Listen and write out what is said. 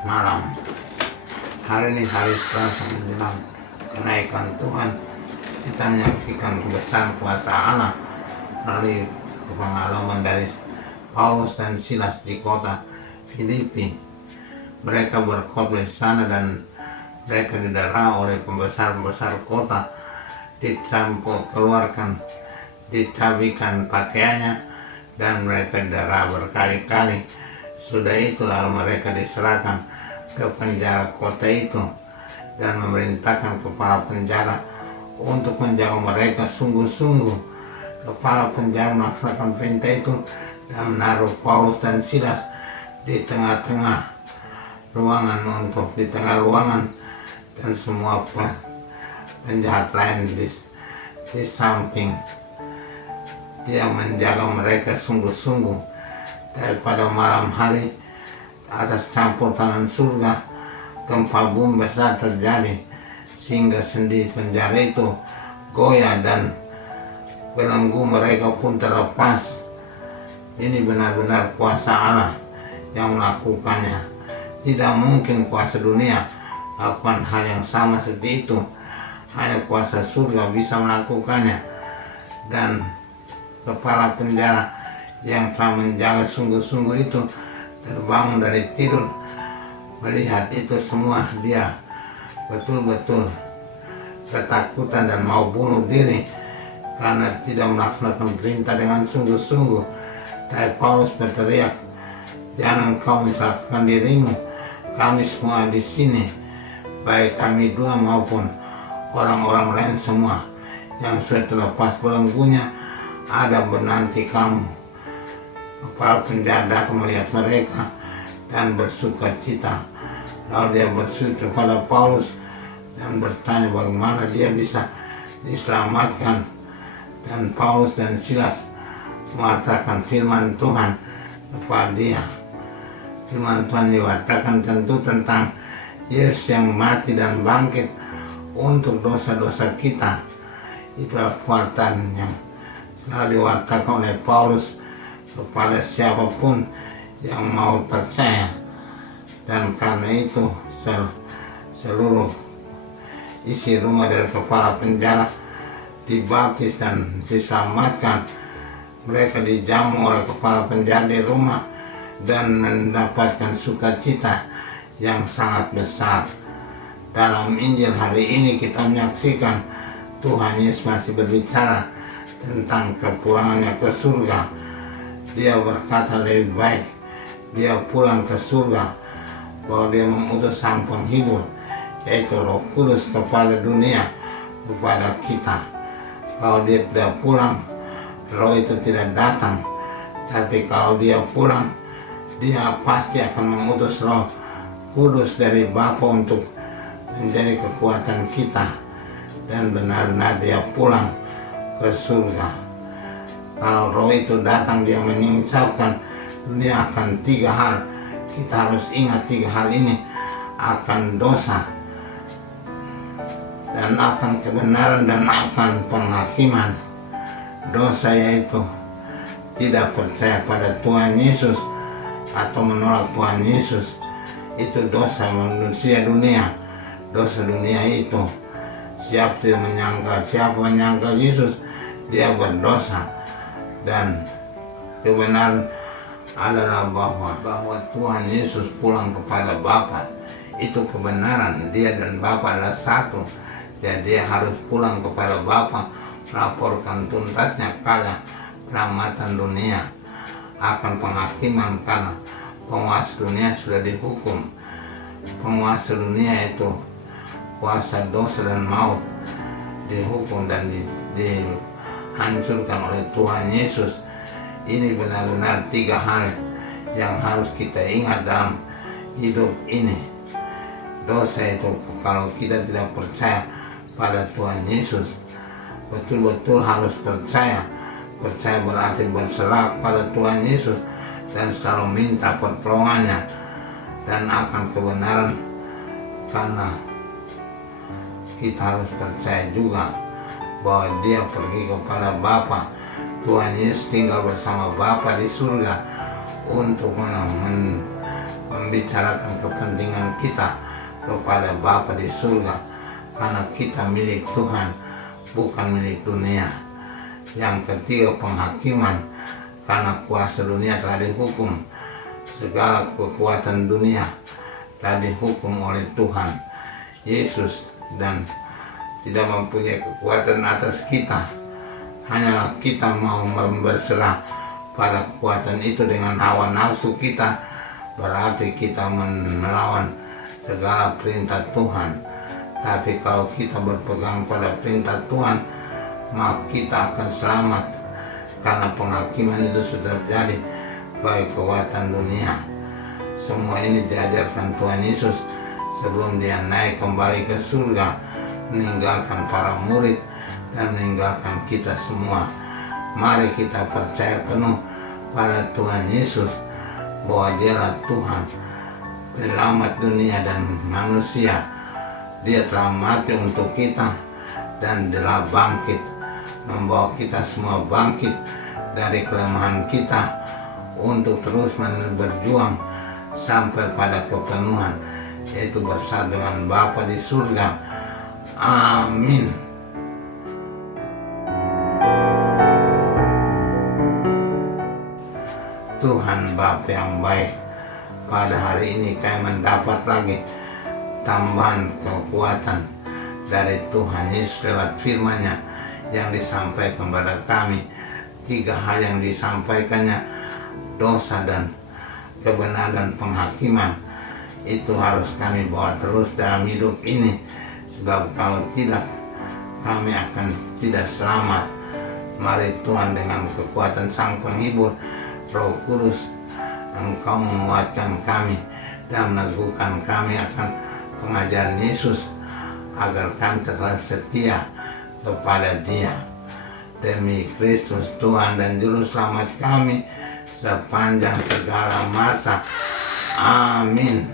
Selamat malam. Hari ini hari Selasa menjelang kenaikan Tuhan. Kita menyaksikan kebesaran kuasa Allah melalui pengalaman dari Paulus dan Silas di kota Filipi. Mereka berkhotbah di sana dan mereka didera oleh pembesar-pembesar kota, dicabikan pakaiannya, dan mereka didera berkali-kali. Sudah itu lalu mereka diserahkan ke penjara kota itu dan memerintahkan kepala penjara untuk menjaga mereka sungguh-sungguh. Kepala penjara melaksanakan perintah itu dan menaruh Paulus dan Silas di tengah-tengah ruangan dan semua penjahat lain di samping. Dia menjaga mereka sungguh-sungguh. Tapi pada malam hari, atas campur tangan surga, gempa bumi besar terjadi sehingga sendi penjara itu goyah dan belenggu mereka pun terlepas. Ini benar-benar kuasa Allah yang melakukannya. Tidak mungkin kuasa dunia melakukan hal yang sama seperti itu. Hanya kuasa surga bisa melakukannya. Dan kepala penjara yang telah menjaga sungguh-sungguh itu terbangun dari tidur. Melihat itu semua, dia betul-betul ketakutan dan mau bunuh diri karena tidak melaksanakan perintah dengan sungguh-sungguh. Tapi Paulus berteriak, "Jangan kau mencelakakan dirimu. Kami semua di sini, baik kami dua maupun orang-orang lain semua yang sudah terlepas belenggunya, ada menanti kamu." Kepala penjara datang melihat mereka dan bersuka cita. Lalu dia bersujud kepada Paulus dan bertanya bagaimana dia bisa diselamatkan. Dan Paulus dan Silas mengatakan firman Tuhan kepada dia. Firman Tuhan diwatakan tentu tentang Yesus yang mati dan bangkit untuk dosa-dosa kita. Itulah kuatan yang telah diwatakan oleh Paulus kepada siapapun yang mau percaya. Dan karena itu seluruh isi rumah dari kepala penjara dibaptis dan diselamatkan. Mereka dijamu oleh kepala penjara di rumah dan mendapatkan sukacita yang sangat besar. Dalam Injil hari ini kita menyaksikan Tuhan Yesus masih berbicara tentang kepulangannya ke surga. Dia berkata lebih baik dia pulang ke surga, bahwa dia mengutus sang penghibur, yaitu Roh Kudus kepada dunia, kepada kita. Kalau dia tidak pulang, Roh itu tidak datang. Tapi kalau dia pulang, dia pasti akan mengutus Roh Kudus dari Bapa untuk menjadi kekuatan kita. Dan benar-benar dia pulang ke surga. Kalau Roh itu datang, dia menyingsapkan dunia akan 3 hal. Kita harus ingat 3 hal ini. Akan dosa, dan akan kebenaran, dan akan penghakiman. Dosa yaitu tidak percaya pada Tuhan Yesus atau menolak Tuhan Yesus. Itu dosa manusia dunia. Dosa dunia itu siapa menyangkal Yesus, dia berdosa. Dan kebenaran adalah bahwa Tuhan Yesus pulang kepada Bapa. Itu kebenaran. Dia dan Bapa adalah satu. Jadi dia harus pulang kepada Bapa, melaporkan tuntasnya karena keselamatan dunia, akan penghakiman karena penguasa dunia sudah dihukum. Penguasa dunia itu kuasa dosa dan maut dihukum dan dihancurkan oleh Tuhan Yesus. Ini benar-benar 3 hal yang harus kita ingat dalam hidup ini. Dosa itu kalau kita tidak percaya pada Tuhan Yesus, betul-betul harus percaya. Percaya berarti berserah pada Tuhan Yesus dan selalu minta pertolongannya. Dan akan kebenaran, karena kita harus percaya juga bahwa dia pergi kepada Bapa. Tuhan Yesus tinggal bersama Bapa di surga untuk membicarakan kepentingan kita kepada Bapa di surga, karena kita milik Tuhan, bukan milik dunia. Yang ketiga, penghakiman, karena kuasa dunia telah dihukum. Segala kekuatan dunia telah dihukum oleh Tuhan Yesus dan tidak mempunyai kekuatan atas kita. Hanyalah kita mau berserah pada kekuatan itu dengan hawa nafsu kita, berarti kita melawan segala perintah Tuhan. Tapi kalau kita berpegang pada perintah Tuhan, maka kita akan selamat, karena penghakiman itu sudah terjadi bagi kekuatan dunia. Semua ini diajarkan Tuhan Yesus sebelum dia naik kembali ke surga, meninggalkan para murid dan meninggalkan kita semua. Mari kita percaya penuh pada Tuhan Yesus, bahwa dialah Tuhan, penyelamat dunia dan manusia. Dia telah mati untuk kita dan telah bangkit, membawa kita semua bangkit dari kelemahan kita untuk terus berjuang sampai pada kepenuhan, yaitu bersama dengan Bapa di surga. Amin. Tuhan Bapa yang baik, pada hari ini kami mendapat lagi tambahan kekuatan dari Tuhan Yesus lewat firman-Nya yang disampaikan kepada kami. 3 hal yang disampaikannya, dosa dan kebenaran dan penghakiman, itu harus kami bawa terus dalam hidup ini, sebab kalau tidak, kami akan tidak selamat. Mari Tuhan dengan kekuatan Sang Penghibur, Roh Kudus, Engkau menguatkan kami dan meneguhkan kami akan pengajaran Yesus, agar kami tetap setia kepada Dia. Demi Kristus Tuhan dan Juru Selamat kami sepanjang segala masa. Amin.